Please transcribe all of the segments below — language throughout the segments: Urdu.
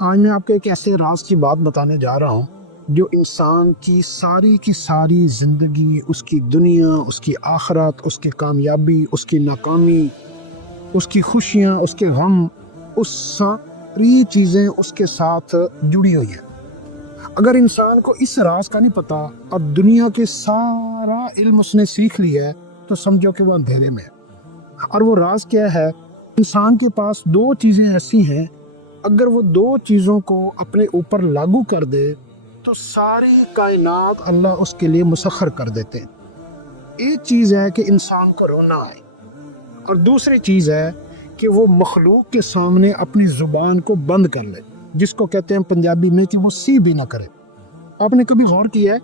آج میں آپ کو ایک ایسے راز کی بات بتانے جا رہا ہوں جو انسان کی ساری زندگی، اس کی دنیا، اس کی آخرت، اس کی کامیابی، اس کی ناکامی، اس کی خوشیاں، اس کے غم، اس ساری چیزیں اس کے ساتھ جڑی ہوئی ہیں۔ اگر انسان کو اس راز کا نہیں پتا اور دنیا کے سارا علم اس نے سیکھ لیا ہے تو سمجھو کہ وہ اندھیرے میں ہے۔ اور وہ راز کیا ہے؟ انسان کے پاس دو چیزیں ایسی ہیں، اگر وہ دو چیزوں کو اپنے اوپر لاگو کر دے تو ساری کائنات اللہ اس کے لیے مسخر کر دیتے ہیں۔ ایک چیز ہے کہ انسان کو رونا آئے، اور دوسری چیز ہے کہ وہ مخلوق کے سامنے اپنی زبان کو بند کر لے، جس کو کہتے ہیں پنجابی میں کہ وہ سی بھی نہ کرے۔ آپ نے کبھی غور کیا ہے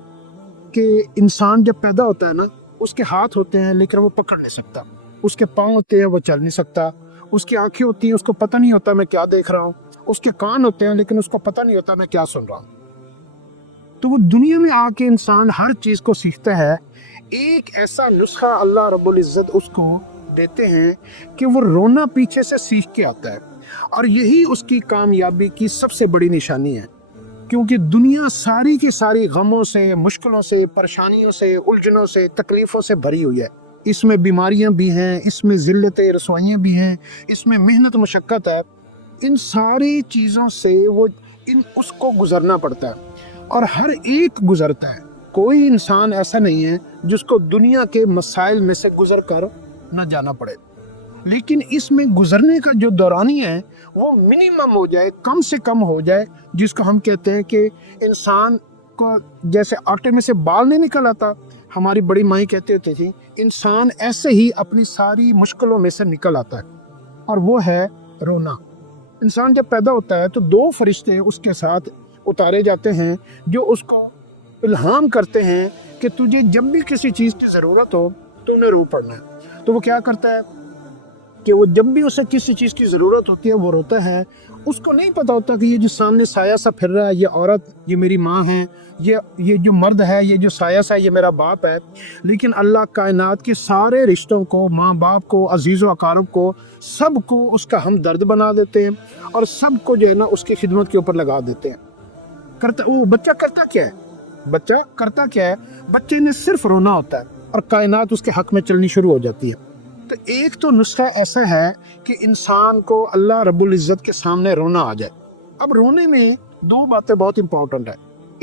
کہ انسان جب پیدا ہوتا ہے نا، اس کے ہاتھ ہوتے ہیں لیکن وہ پکڑ نہیں سکتا، اس کے پاؤں ہوتے ہیں وہ چل نہیں سکتا، اس کی آنکھیں ہوتی ہیں اس کو پتہ نہیں ہوتا میں کیا دیکھ رہا ہوں، اس کے کان ہوتے ہیں لیکن اس کو پتہ نہیں ہوتا میں کیا سن رہا ہوں۔ تو وہ دنیا میں آ کے انسان ہر چیز کو سیکھتا ہے۔ ایک ایسا نسخہ اللہ رب العزت اس کو دیتے ہیں کہ وہ رونا پیچھے سے سیکھ کے آتا ہے، اور یہی اس کی کامیابی کی سب سے بڑی نشانی ہے، کیونکہ دنیا ساری کی ساری غموں سے، مشکلوں سے، پریشانیوں سے، الجھنوں سے، تکلیفوں سے بھری ہوئی ہے۔ اس میں بیماریاں بھی ہیں، اس میں ذلتیں رسوائیاں بھی ہیں، اس میں محنت مشقت ہے۔ ان ساری چیزوں سے وہ اس کو گزرنا پڑتا ہے، اور ہر ایک گزرتا ہے۔ کوئی انسان ایسا نہیں ہے جس کو دنیا کے مسائل میں سے گزر کر نہ جانا پڑے، لیکن اس میں گزرنے کا جو دورانی ہے وہ منیمم ہو جائے، کم سے کم ہو جائے، جس کو ہم کہتے ہیں کہ انسان کو جیسے آٹے میں سے بال نہیں نکل آتا، ہماری بڑی مائیں کہتے ہوتے تھیں، انسان ایسے ہی اپنی ساری مشکلوں میں سے نکل آتا ہے، اور وہ ہے رونا۔ انسان جب پیدا ہوتا ہے تو دو فرشتے اس کے ساتھ اتارے جاتے ہیں جو اس کو الہام کرتے ہیں کہ تجھے جب بھی کسی چیز کی ضرورت ہو تو نے رو پڑنا ہے۔ تو وہ کیا کرتا ہے کہ وہ جب بھی اسے کسی چیز کی ضرورت ہوتی ہے وہ روتا ہے۔ اس کو نہیں پتا ہوتا کہ یہ جو سامنے سایہ سا پھر رہا ہے، یہ عورت یہ میری ماں ہے، یہ جو مرد ہے، یہ جو سایہ سا یہ میرا باپ ہے، لیکن اللہ کائنات کے سارے رشتوں کو، ماں باپ کو، عزیز و اقارب کو، سب کو اس کا ہمدرد بنا دیتے ہیں، اور سب کو جو ہے نا اس کی خدمت کے اوپر لگا دیتے ہیں۔ وہ بچہ کرتا کیا ہے؟ بچے نے صرف رونا ہوتا ہے اور کائنات اس کے حق میں چلنی شروع ہو جاتی ہے۔ تو ایک تو نسخہ ایسا ہے کہ انسان کو اللہ رب العزت کے سامنے رونا آ جائے۔ اب رونے میں دو باتیں بہت امپورٹنٹ ہے۔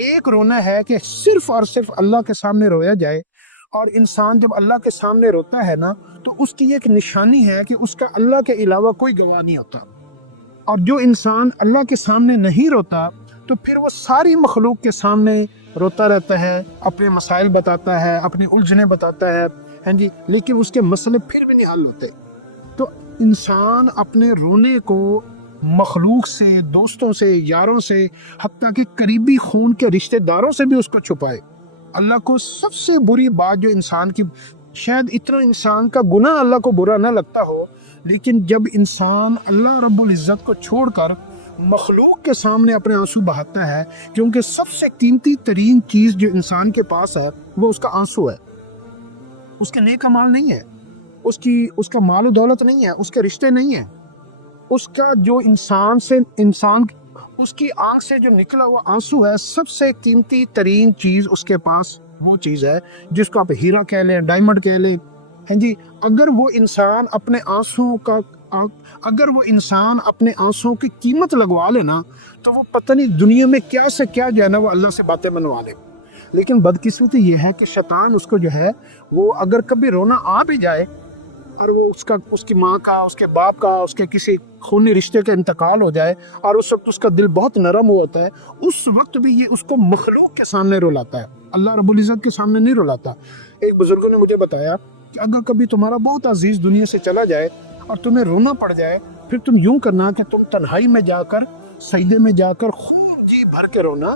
ایک رونا ہے کہ صرف اور صرف اللہ کے سامنے رویا جائے، اور انسان جب اللہ کے سامنے روتا ہے نا تو اس کی ایک نشانی ہے کہ اس کا اللہ کے علاوہ کوئی گواہ نہیں ہوتا۔ اور جو انسان اللہ کے سامنے نہیں روتا تو پھر وہ ساری مخلوق کے سامنے روتا رہتا ہے، اپنے مسائل بتاتا ہے، اپنی الجھنیں بتاتا ہے، ہاں جی، لیکن اس کے مسئلے پھر بھی نہیں حل ہوتے۔ تو انسان اپنے رونے کو مخلوق سے، دوستوں سے، یاروں سے، حتیٰ کہ قریبی خون کے رشتہ داروں سے بھی اس کو چھپائے۔ اللہ کو سب سے بری بات جو انسان کی، شاید اتنا انسان کا گناہ اللہ کو برا نہ لگتا ہو، لیکن جب انسان اللہ رب العزت کو چھوڑ کر مخلوق کے سامنے اپنے آنسو بہاتا ہے، کیونکہ سب سے قیمتی ترین چیز جو انسان کے پاس ہے وہ اس کا آنسو ہے۔ اس کے نیک اعمال نہیں ہے، اس کا مال و دولت نہیں ہے، اس کے رشتے نہیں ہیں، اس کا جو انسان اس کی آنکھ سے جو نکلا ہوا آنسو ہے، سب سے قیمتی ترین چیز اس کے پاس وہ چیز ہے جس کو آپ ہیرا کہہ لیں، ڈائمنڈ کہہ لیں، ہاں جی۔ اگر وہ انسان اپنے آنسوں کی قیمت لگوا لینا تو وہ پتہ نہیں دنیا میں کیا سے کیا جو ہے نا وہ اللہ سے باتیں منوا لے۔ لیکن بدقسمتی یہ ہے کہ شیطان اس کو جو ہے وہ اگر کبھی رونا آ بھی جائے اور وہ اس کی ماں کا، اس کے باپ کا، اس کے کسی خونی رشتے کا انتقال ہو جائے اور اس وقت اس کا دل بہت نرم ہوتا ہے، اس وقت بھی یہ اس کو مخلوق کے سامنے رلاتا ہے، اللہ رب العزت کے سامنے نہیں رلاتا۔ ایک بزرگوں نے مجھے بتایا کہ اگر کبھی تمہارا بہت عزیز دنیا سے چلا جائے اور تمہیں رونا پڑ جائے، پھر تم یوں کرنا کہ تم تنہائی میں جا کر، سجدے میں جا کر خون جی بھر کے رونا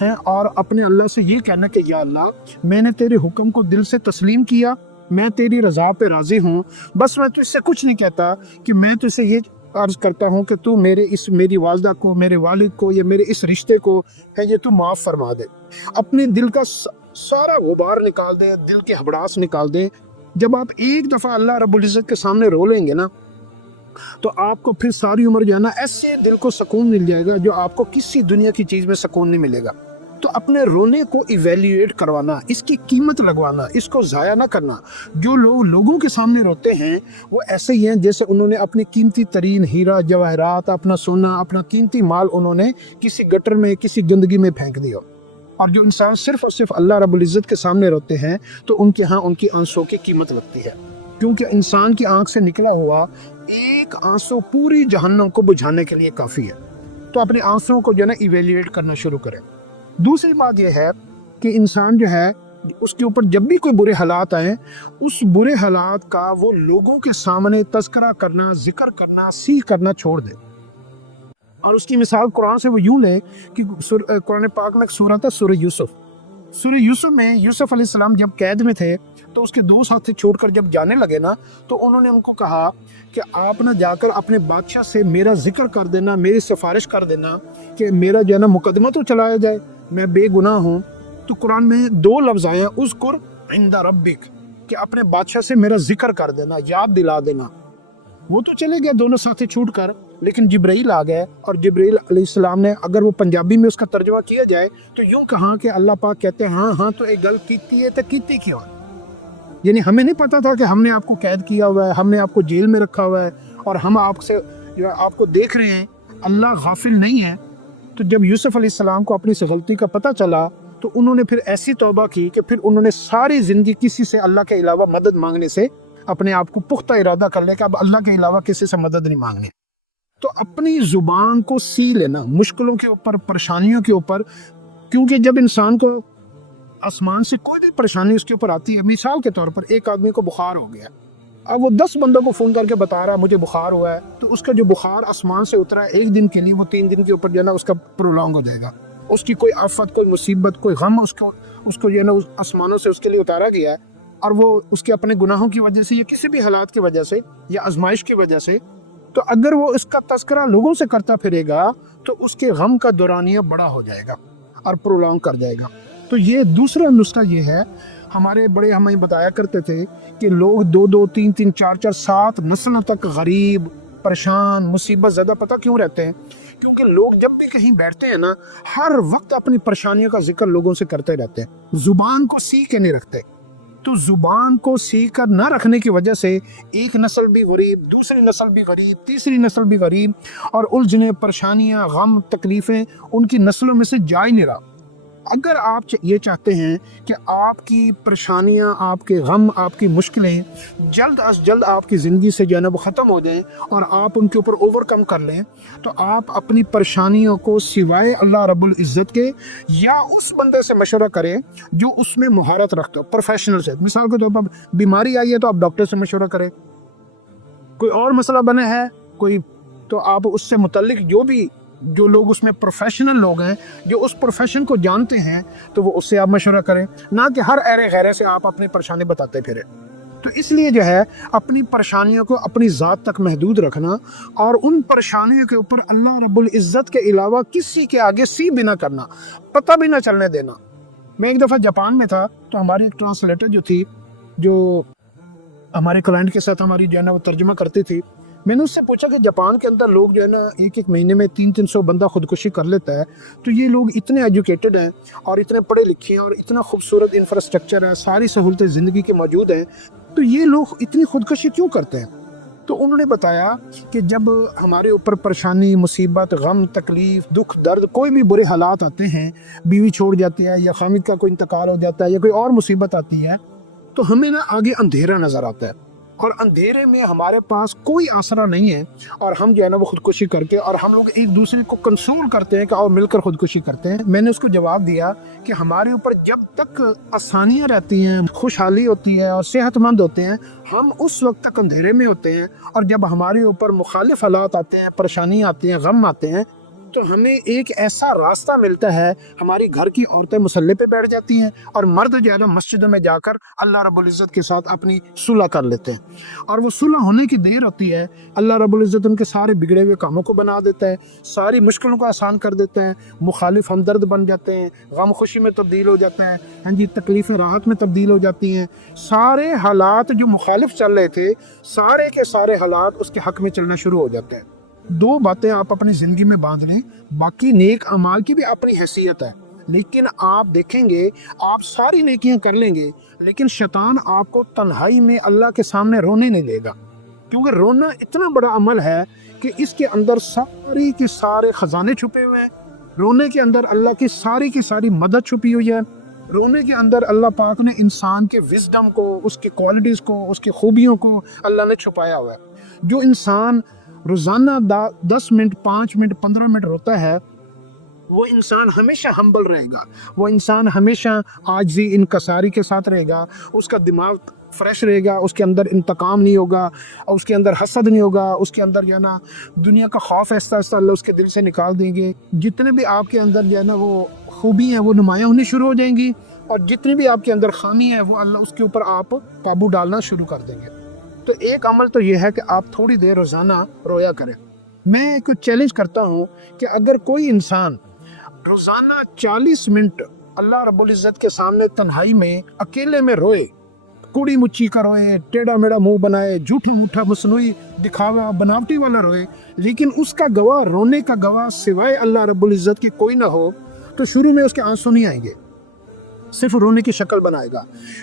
ہے، اور اپنے اللہ سے یہ کہنا کہ یا اللہ، میں نے تیرے حکم کو دل سے تسلیم کیا، میں تیری رضا پہ راضی ہوں، بس میں تجھ سے کچھ نہیں کہتا کہ میں تجھ سے یہ عرض کرتا ہوں کہ تو میری والدہ کو، میرے والد کو، یا میرے اس رشتے کو ہے یہ تو معاف فرما دے۔ اپنے دل کا سارا غبار نکال دیں، دل کی ہبڑاس نکال دیں۔ جب آپ ایک دفعہ اللہ رب العزت کے سامنے رو لیں گے نا تو آپ کو پھر ساری عمر جو ہے نا ایسے دل کو سکون مل جائے گا جو آپ کو کسی دنیا کی چیز میں سکون نہیں ملے گا۔ تو اپنے رونے کو ایویلیویٹ کروانا، اس کی قیمت لگوانا، اس کو ضائع نہ کرنا۔ جو لوگ لوگوں کے سامنے روتے ہیں وہ ایسے ہی ہیں جیسے انہوں نے اپنی قیمتی ترین ہیرا جواہرات، اپنا سونا، اپنا قیمتی مال انہوں نے کسی گٹر میں، کسی گندگی میں پھینک دیا۔ اور جو انسان صرف اور صرف اللہ رب العزت کے سامنے روتے ہیں تو ان کے ہاں ان کی آنسوں کی قیمت لگتی ہے، کیونکہ انسان کی آنکھ سے نکلا ہوا ایک آنسو پوری جہنم کو بجھانے کے لیے کافی ہے۔ تو اپنے آنسوں کو جو ہے نا ایویلیویٹ کرنا شروع کریں۔ دوسری بات یہ ہے کہ انسان جو ہے اس کے اوپر جب بھی کوئی برے حالات آئیں، اس برے حالات کا وہ لوگوں کے سامنے تذکرہ کرنا، ذکر کرنا، سی کرنا چھوڑ دے۔ اور اس کی مثال قرآن سے وہ یوں لے کہ قرآن پاک میں ایک سورہ تھا، سورہ یوسف۔ سورہ یوسف میں یوسف علیہ السلام جب قید میں تھے تو اس کے دو ساتھی چھوڑ کر جب جانے لگے نا تو انہوں نے ان کو کہا کہ آپ نہ جا کر اپنے بادشاہ سے میرا ذکر کر دینا، میری سفارش کر دینا کہ میرا جو ہے نا مقدمہ تو چلایا جائے، میں بے گناہ ہوں۔ تو قرآن میں دو لفظ آئے ہیں، اذکر عند ربک، کہ اپنے بادشاہ سے میرا ذکر کر دینا، یاد دلا دینا۔ وہ تو چلے گئے دونوں ساتھی چھوٹ کر، لیکن جبرائیل آ گئے، اور جبرائیل علیہ السلام نے اگر وہ پنجابی میں اس کا ترجمہ کیا جائے تو یوں کہا کہ اللہ پاک کہتے ہیں ہاں ہاں تو ایک گل کیتی ہے تو کیتی کیوں؟ یعنی ہمیں نہیں پتا تھا کہ ہم نے آپ کو قید کیا ہوا ہے، ہم نے آپ کو جیل میں رکھا ہوا ہے، اور ہم آپ سے جو آپ کو دیکھ رہے ہیں، اللہ غافل نہیں ہے۔ تو جب یوسف علیہ السلام کو اپنی اس غلطی کا پتہ چلا تو انہوں نے پھر ایسی توبہ کی کہ پھر انہوں نے ساری زندگی کسی سے اللہ کے علاوہ مدد مانگنے سے اپنے آپ کو پختہ ارادہ کر لیا کہ اب اللہ کے علاوہ کسی سے مدد نہیں مانگنی۔ تو اپنی زبان کو سی لینا مشکلوں کے اوپر، پریشانیوں کے اوپر، کیونکہ جب انسان کو آسمان سے کوئی بھی پریشانی اس کے اوپر آتی ہے، مثال کے طور پر ایک آدمی کو بخار ہو گیا، اب وہ 10 بندوں کو فون کر کے بتا رہا ہے مجھے بخار ہوا ہے، تو اس کا جو بخار آسمان سے اترا ہے ایک دن کے لیے، وہ 3 دن کے اوپر جو ہے نا اس کا پرولونگ ہو جائے گا۔ اس کی کوئی آفت، کوئی مصیبت، کوئی غم اس کو جو ہے نا آسمانوں سے اس کے لیے اتارا گیا ہے، اور وہ اس کے اپنے گناہوں کی وجہ سے یا کسی بھی حالات کی وجہ سے یا آزمائش کی وجہ سے، تو اگر وہ اس کا تذکرہ لوگوں سے کرتا پھرے گا تو اس کے غم کا دورانیہ بڑا ہو جائے گا اور پرولونگ کر جائے گا۔ تو یہ دوسرا نسخہ یہ ہے، ہمارے بڑے ہمیں بتایا کرتے تھے کہ لوگ 2 3 4 7 نسلوں تک غریب، پریشان، مصیبت زدہ پتہ کیوں رہتے ہیں؟ کیونکہ لوگ جب بھی کہیں بیٹھتے ہیں نا ہر وقت اپنی پریشانیوں کا ذکر لوگوں سے کرتے رہتے ہیں، زبان کو سی کے نہیں رکھتے۔ تو زبان کو سی کر نہ رکھنے کی وجہ سے ایک نسل بھی غریب، دوسری نسل بھی غریب، تیسری نسل بھی غریب، اور الجھنیں، پریشانیاں، غم، تکلیفیں ان کی نسلوں میں سے جا ہی نہیں رہا۔ اگر آپ یہ چاہتے ہیں کہ آپ کی پریشانیاں، آپ کے غم، آپ کی مشکلیں جلد از جلد آپ کی زندگی سے جو ہے نا وہ ختم ہو جائیں اور آپ ان کے اوپر اوور کم کر لیں، تو آپ اپنی پریشانیوں کو سوائے اللہ رب العزت کے یا اس بندے سے مشورہ کریں جو اس میں مہارت رکھتا ہو، پروفیشنل سے۔ مثال کے طور پر بیماری آئی ہے تو آپ ڈاکٹر سے مشورہ کریں، کوئی اور مسئلہ بنا ہے کوئی، تو آپ اس سے متعلق جو لوگ اس میں پروفیشنل لوگ ہیں، جو اس پروفیشن کو جانتے ہیں، تو وہ اس سے آپ مشورہ کریں، نہ کہ ہر ایرے غیرے سے آپ اپنی پریشانی بتاتے پھریں۔ تو اس لیے جو ہے اپنی پریشانیوں کو اپنی ذات تک محدود رکھنا، اور ان پریشانیوں کے اوپر اللہ رب العزت کے علاوہ کسی کے آگے سی بھی نہ کرنا، پتہ بھی نہ چلنے دینا۔ میں ایک دفعہ جاپان میں تھا، تو ہماری ایک ٹرانسلیٹر جو تھی، جو ہمارے کلائنٹ کے ساتھ ہماری جو ہے نا وہ ترجمہ کرتی تھی، میں نے اس سے پوچھا کہ جاپان کے اندر لوگ جو ہے نا ایک مہینے میں 300 بندہ خودکشی کر لیتا ہے، تو یہ لوگ اتنے ایجوکیٹڈ ہیں اور اتنے پڑھے لکھے ہیں اور اتنا خوبصورت انفراسٹرکچر ہے، ساری سہولتیں زندگی کے موجود ہیں، تو یہ لوگ اتنی خودکشی کیوں کرتے ہیں؟ تو انہوں نے بتایا کہ جب ہمارے اوپر پریشانی، مصیبت، غم، تکلیف، دکھ، درد، کوئی بھی برے حالات آتے ہیں، بیوی چھوڑ جاتی ہے یا خامد کا کوئی انتقال ہو جاتا ہے یا کوئی اور مصیبت آتی ہے، تو ہمیں نا آگے اندھیرا نظر آتا ہے، اور اندھیرے میں ہمارے پاس کوئی آسرا نہیں ہے، اور ہم جو ہے نا وہ خودکشی کر کے، اور ہم لوگ ایک دوسرے کو کنسول کرتے ہیں کہ آؤ مل کر خودکشی کرتے ہیں۔ میں نے اس کو جواب دیا کہ ہمارے اوپر جب تک آسانیاں رہتی ہیں، خوشحالی ہوتی ہے اور صحت مند ہوتے ہیں، ہم اس وقت تک اندھیرے میں ہوتے ہیں، اور جب ہمارے اوپر مخالف حالات آتے ہیں، پریشانی آتی ہیں، غم آتے ہیں، تو ہمیں ایک ایسا راستہ ملتا ہے، ہماری گھر کی عورتیں مصلی پہ بیٹھ جاتی ہیں اور مرد جو ہے نا مسجدوں میں جا کر اللہ رب العزت کے ساتھ اپنی صلح کر لیتے ہیں، اور وہ صلح ہونے کی دیر ہوتی ہے، اللہ رب العزت ان کے سارے بگڑے ہوئے کاموں کو بنا دیتا ہے، ساری مشکلوں کو آسان کر دیتا ہے، مخالف ہمدرد بن جاتے ہیں، غم خوشی میں تبدیل ہو جاتا ہے، ہاں جی، تکلیفیں راحت میں تبدیل ہو جاتی ہیں، سارے حالات جو مخالف چل رہے تھے سارے کے سارے حالات اس کے حق میں چلنا شروع ہو جاتے ہیں۔ دو باتیں آپ اپنی زندگی میں باندھ لیں، باقی نیک اعمال کی بھی اپنی حیثیت ہے، لیکن آپ دیکھیں گے آپ ساری نیکیاں کر لیں گے لیکن شیطان آپ کو تنہائی میں اللہ کے سامنے رونے نہیں دے گا، کیونکہ رونا اتنا بڑا عمل ہے کہ اس کے اندر ساری کے سارے خزانے چھپے ہوئے ہیں، رونے کے اندر اللہ کی ساری مدد چھپی ہوئی ہے، رونے کے اندر اللہ پاک نے انسان کے وزڈم کو، اس کی کوالٹیز کو، اس کی خوبیوں کو اللہ نے چھپایا ہوا ہے۔ جو انسان روزانہ 10 منٹ 5 منٹ 15 منٹ روتا ہے وہ انسان ہمیشہ ہمبل رہے گا، وہ انسان ہمیشہ عاجزی انکساری کے ساتھ رہے گا، اس کا دماغ فریش رہے گا، اس کے اندر انتقام نہیں ہوگا، اور اس کے اندر حسد نہیں ہوگا، اس کے اندر جو ہے نا دنیا کا خوف آہستہ آہستہ اللہ اس کے دل سے نکال دیں گے، جتنے بھی آپ کے اندر جو ہے نا وہ خوبی ہیں وہ نمایاں ہونی شروع ہو جائیں گی، اور جتنی بھی آپ کے اندر خامی ہے وہ اللہ اس کے اوپر آپ قابو ڈالنا شروع کر دیں گے۔ تو ایک عمل تو یہ ہے کہ آپ تھوڑی دیر روزانہ رویا کریں۔ میں ایک چیلنج کرتا ہوں کہ اگر کوئی انسان روزانہ 40 منٹ اللہ رب العزت کے سامنے تنہائی میں اکیلے میں روئے، کوڑی مچی کا روئے، ٹیڑھا میڑا منہ بنائے، جھوٹا موٹا مصنوعی دکھاوا بناوٹی والا روئے، لیکن اس کا گواہ، رونے کا گواہ سوائے اللہ رب العزت کی کوئی نہ ہو، تو شروع میں اس کے آنسو نہیں آئیں گے، صرف رونے کی شکل بنائے گا،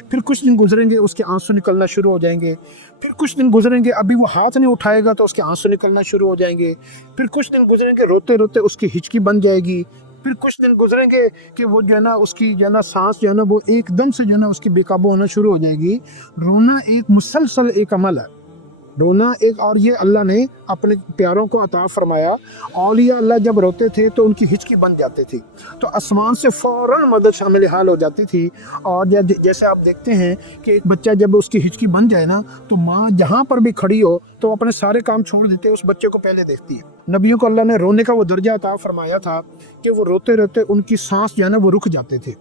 پھر کچھ دن گزریں گے اس کے آنسو نکلنا شروع ہو جائیں گے، پھر کچھ دن گزریں گے ابھی وہ ہاتھ نہیں اٹھائے گا تو اس کے آنسو نکلنا شروع ہو جائیں گے، پھر کچھ دن گزریں گے روتے روتے اس کی ہچکی بن جائے گی، پھر کچھ دن گزریں گے کہ وہ جو ہے نا اس کی جو ہے نا سانس جو ہے نا وہ ایک دم سے جو ہے نا اس کی بے قابو ہونا شروع ہو جائے گی۔ رونا ایک مسلسل ایک عمل ہے، رونا ایک، اور یہ اللہ نے اپنے پیاروں کو عطا فرمایا، اولیاء اللہ جب روتے تھے تو ان کی ہچکی بن جاتی تھی تو آسمان سے فوراً مدد شامل حال ہو جاتی تھی، اور جیسے آپ دیکھتے ہیں کہ ایک بچہ جب اس کی ہچکی بن جائے نا تو ماں جہاں پر بھی کھڑی ہو تو اپنے سارے کام چھوڑ دیتے اس بچے کو پہلے دیکھتی ہے۔ نبیوں کو اللہ نے رونے کا وہ درجہ عطا فرمایا تھا کہ وہ روتے روتے ان کی سانس جو ہے نا وہ رک جاتے تھے،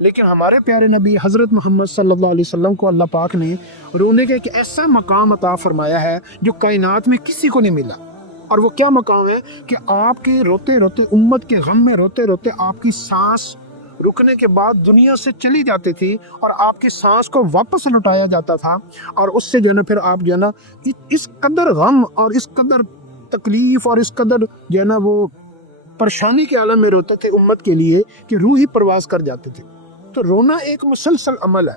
لیکن ہمارے پیارے نبی حضرت محمد صلی اللہ علیہ وسلم کو اللہ پاک نے رونے کا ایک ایسا مقام عطا فرمایا ہے جو کائنات میں کسی کو نہیں ملا، اور وہ کیا مقام ہے کہ آپ کے روتے روتے، امت کے غم میں روتے روتے آپ کی سانس رکنے کے بعد دنیا سے چلی جاتی تھی اور آپ کی سانس کو واپس لوٹایا جاتا تھا، اور اس سے جو ہے نا پھر آپ جو ہے نا اس قدر غم اور اس قدر تکلیف اور اس قدر جو ہے نا وہ پریشانی کے عالم میں روتے تھے امت کے لیے کہ روح ہی پرواز کر جاتے تھے۔ تو رونا ایک مسلسل عمل ہے،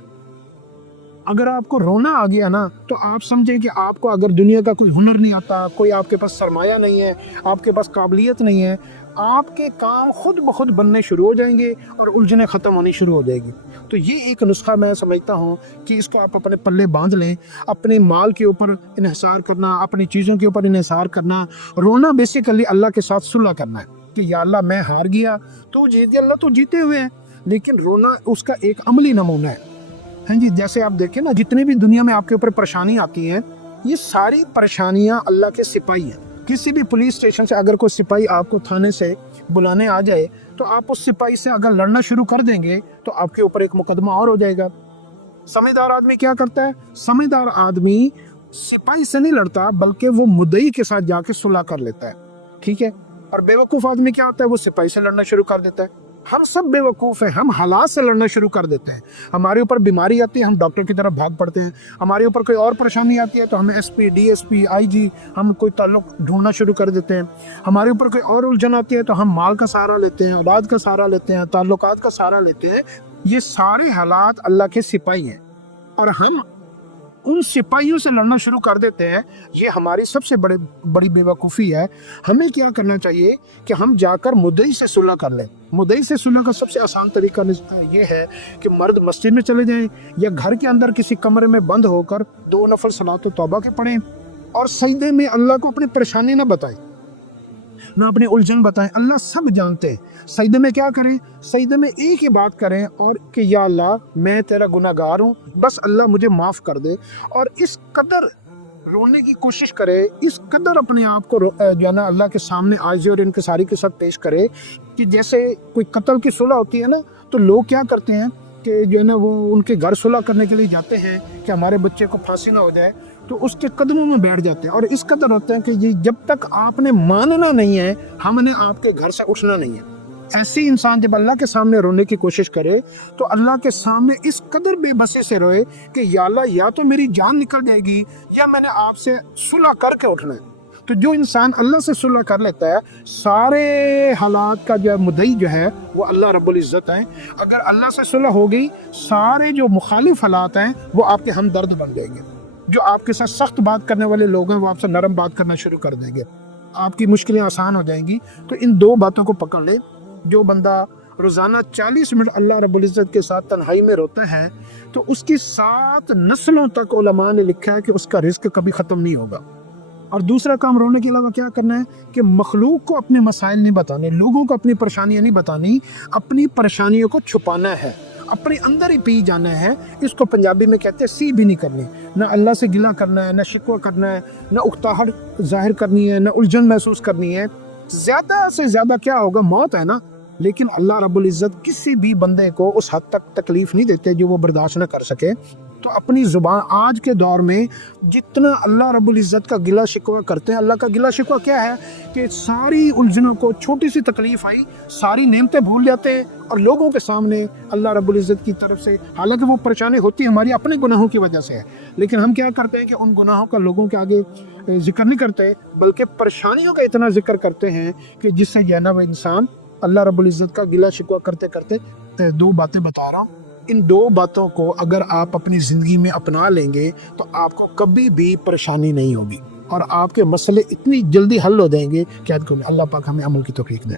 اگر آپ کو رونا آ گیا نا تو آپ سمجھیں کہ آپ کو اگر دنیا کا کوئی ہنر نہیں آتا، کوئی آپ کے پاس سرمایہ نہیں ہے، آپ کے پاس قابلیت نہیں ہے، آپ کے کام خود بخود بننے شروع ہو جائیں گے اور الجھنیں ختم ہونی شروع ہو جائے گی۔ تو یہ ایک نسخہ میں سمجھتا ہوں کہ اس کو آپ اپنے پلے باندھ لیں، اپنے مال کے اوپر انحصار کرنا، اپنی چیزوں کے اوپر انحصار کرنا، رونا بیسیکلی اللہ کے ساتھ صلح کرنا ہے کہ یا اللہ میں ہار گیا، تو جیت گیا، اللہ تو جیتے ہوئے ہیں، لیکن رونا اس کا ایک عملی نمونہ ہے۔ ہاں جی، جیسے آپ دیکھیں نا جتنی بھی دنیا میں آپ کے اوپر پریشانی آتی ہیں یہ ساری پریشانیاں اللہ کے سپاہی ہیں۔ کسی بھی پولیس اسٹیشن سے اگر کوئی سپاہی آپ کو تھانے سے بلانے آ جائے تو آپ اس سپاہی سے اگر لڑنا شروع کر دیں گے تو آپ کے اوپر ایک مقدمہ اور ہو جائے گا۔ سمجھدار آدمی کیا کرتا ہے؟ سمجھدار آدمی سپاہی سے نہیں لڑتا بلکہ وہ مدعی کے ساتھ جا کے صلح کر لیتا ہے، ٹھیک ہے؟ اور بے وقوف آدمی کیا ہوتا ہے؟ وہ سپاہی سے لڑنا شروع کر دیتا ہے۔ ہم سب بے وقوف ہیں، ہم حالات سے لڑنا شروع کر دیتے ہیں، ہمارے اوپر بیماری آتی ہے ہم ڈاکٹر کی طرف بھاگ پڑتے ہیں، ہمارے اوپر کوئی اور پریشانی آتی ہے تو ہمیں S P, D S P, I G, ہم کوئی تعلق ڈھونڈنا شروع کر دیتے ہیں، ہمارے اوپر کوئی اور الجھن آتی ہے تو ہم مال کا سہارا لیتے ہیں، اولاد کا سہارا لیتے ہیں، تعلقات کا سہارا لیتے ہیں۔ یہ سارے حالات اللہ کے سپاہی ہیں اور ہم ان سپاہیوں سے لڑنا شروع کر دیتے ہیں، یہ ہماری سب سے بڑی بے وقوفی ہے۔ ہمیں کیا کرنا چاہیے کہ ہم جا کر مدعی سے صلح کر لیں۔ مدعی سے صلح کا سب سے آسان طریقہ یہ ہے کہ مرد مسجد میں چلے جائیں یا گھر کے اندر کسی کمرے میں بند ہو کر 2 نفل صلاۃ و توبہ کے پڑھیں اور سجدے میں اللہ کو اپنی پریشانی نہ بتائیں، نہ اپنے الجھن بتائیں، اللہ سب جانتے ہیں۔ سجدے میں کیا کریں؟ سجدے میں ایک ہی بات کریں اور کہ یا اللہ میں تیرا گناہ گار ہوں، بس اللہ مجھے معاف کر دے، اور اس قدر رونے کی کوشش کرے، اس قدر اپنے آپ کو جو ہے نا اللہ کے سامنے عاجزی اور انکساری کے ساتھ پیش کرے کہ جیسے کوئی قتل کی صلح ہوتی ہے نا، تو لوگ کیا کرتے ہیں کہ جو ہے نا وہ ان کے گھر صلح کرنے کے لیے جاتے ہیں کہ ہمارے بچے کو پھانسی نہ ہو جائے، تو اس کے قدموں میں بیٹھ جاتے ہیں اور اس قدر ہوتے ہیں کہ جب تک آپ نے ماننا نہیں ہے ہم نے آپ کے گھر سے اٹھنا نہیں ہے۔ ایسی انسان جب اللہ کے سامنے رونے کی کوشش کرے تو اللہ کے سامنے اس قدر بے بسی سے روئے کہ یا اللہ یا تو میری جان نکل جائے گی یا میں نے آپ سے صلح کر کے اٹھنا ہے۔ تو جو انسان اللہ سے صلح کر لیتا ہے، سارے حالات کا جو مدعی جو ہے وہ اللہ رب العزت ہے۔ اگر اللہ سے صلح ہو گئی، سارے جو مخالف حالات ہیں وہ آپ کے ہمدرد بن جائیں گے۔ جو آپ کے ساتھ سخت بات کرنے والے لوگ ہیں وہ آپ سے نرم بات کرنا شروع کر دیں گے، آپ کی مشکلیں آسان ہو جائیں گی۔ تو ان دو باتوں کو پکڑ لے، جو بندہ روزانہ 40 منٹ اللہ رب العزت کے ساتھ تنہائی میں روتا ہے تو اس کی 7 نسلوں تک علماء نے لکھا ہے کہ اس کا رزق کبھی ختم نہیں ہوگا۔ اور دوسرا کام رونے کے علاوہ کیا کرنا ہے کہ مخلوق کو اپنے مسائل نہیں بتانے، لوگوں کو اپنی پریشانیاں نہیں بتانی، اپنی پریشانیوں کو چھپانا ہے، اپنے اندر ہی پی جانا ہے۔ اس کو پنجابی میں کہتے ہیں سی بھی نہیں کرنی، نہ اللہ سے گلہ کرنا ہے، نہ شکوہ کرنا ہے، نہ اکتاہٹ ظاہر کرنی ہے، نہ الجھن محسوس کرنی ہے۔ زیادہ سے زیادہ کیا ہوگا، موت ہے نا، لیکن اللہ رب العزت کسی بھی بندے کو اس حد تک تکلیف نہیں دیتے جو وہ برداشت نہ کر سکے۔ تو اپنی زبان آج کے دور میں جتنا اللہ رب العزت کا گلہ شکوہ کرتے ہیں، اللہ کا گلہ شکوہ کیا ہے کہ ساری الجھنوں کو، چھوٹی سی تکلیف آئی ساری نعمتیں بھول جاتے ہیں اور لوگوں کے سامنے اللہ رب العزت کی طرف سے، حالانکہ وہ پریشانی ہوتی ہے ہماری اپنے گناہوں کی وجہ سے ہے، لیکن ہم کیا کرتے ہیں کہ ان گناہوں کا لوگوں کے آگے ذکر نہیں کرتے، بلکہ پریشانیوں کا اتنا ذکر کرتے ہیں کہ جس سے جو ہے نا وہ انسان اللہ رب العزت کا گلہ شکوہ کرتے کرتے دو باتیں بتا رہا ہوں۔ ان دو باتوں کو اگر آپ اپنی زندگی میں اپنا لیں گے تو آپ کو کبھی بھی پریشانی نہیں ہوگی اور آپ کے مسئلے اتنی جلدی حل ہو جائیں گے کہ اللہ پاک ہمیں عمل کی توفیق دے۔